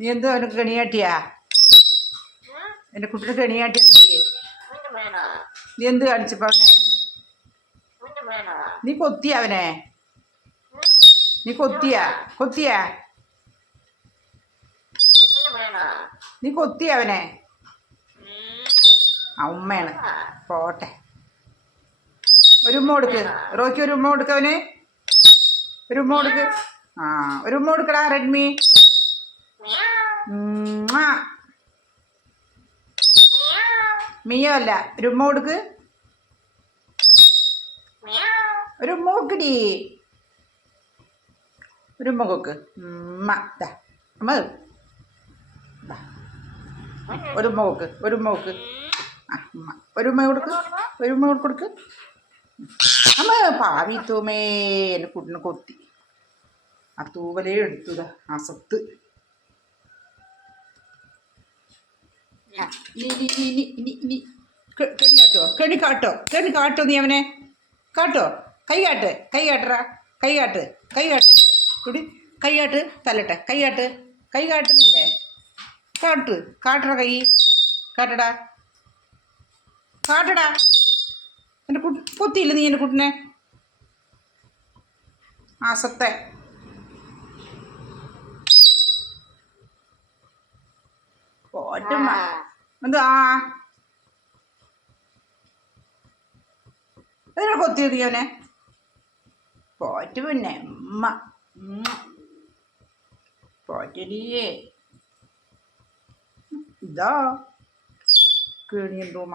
നീ എന്തോ അവനക്ക് കെണിയാട്ടിയാ? എൻ്റെ കുട്ടിനെ കെണിയാട്ടിയാ നീ എന്ത് കാണിച്ചപ്പോ അവനെ? നീ കൊത്തിയ അവനെ? നീ കൊത്തിയാ? നീ കൊത്തിയ അവനെ? ഉമ്മയാണ്. പോട്ടെ, ഒരു ഉമ്മ കൊടുക്ക് റോക്കി, ഒരു ഉമ്മ കൊടുക്ക് അവന്, ഒരു ഉമ്മ കൊടുക്ക്. ഒരു ഉമ്മ കൊടുക്കടാ റെഡ്മി. മിയോ അല്ല, ഒരു ഉമ്മ കൊടുക്ക്, ഒരു ഉമ്മ കൊടുക്കടി, ഒരു ഉമ്മ കൊടുക്ക്. അമ്മ ഒരു ഉമ്മ കൊടുക്ക്, ഒരു ഉമ്മ കൊടുക്ക്. ഒരു ഉമ്മ കൊടുക്ക്, ഒരു ഉമ്മ കൊടുക്ക്. അമ്മ പാവി തൂമേ, എൻ്റെ കുട്ടിനെ കൊത്തി. ആ തൂവലേ എടുത്തതാ ആ സത്ത്. കെണി കാട്ടോ നീ അവനെ കാട്ടോ. കൈ കാട്ടറാ, കൈ കാട്ടുന്നില്ലേ കുടി, കൈ കാട്ട് തല്ലട്ടെ, കൈ കാട്ടുന്നില്ലേ? കാട്ടറ കൈ കാട്ടടാ. എൻ്റെ കുട്ടി കൊത്തിയില്ല നീ എൻ്റെ കുട്ടിനെ? ആസത്തെ പോറ്റുമ്മ എന്താ അതിനെ കൊത്തിയത് നീ അവനെ? പോറ്റ് പിന്നെ ഉമ്മ പോറ്റടിയേ. ഇതാ കേണിയൻ റൂമ.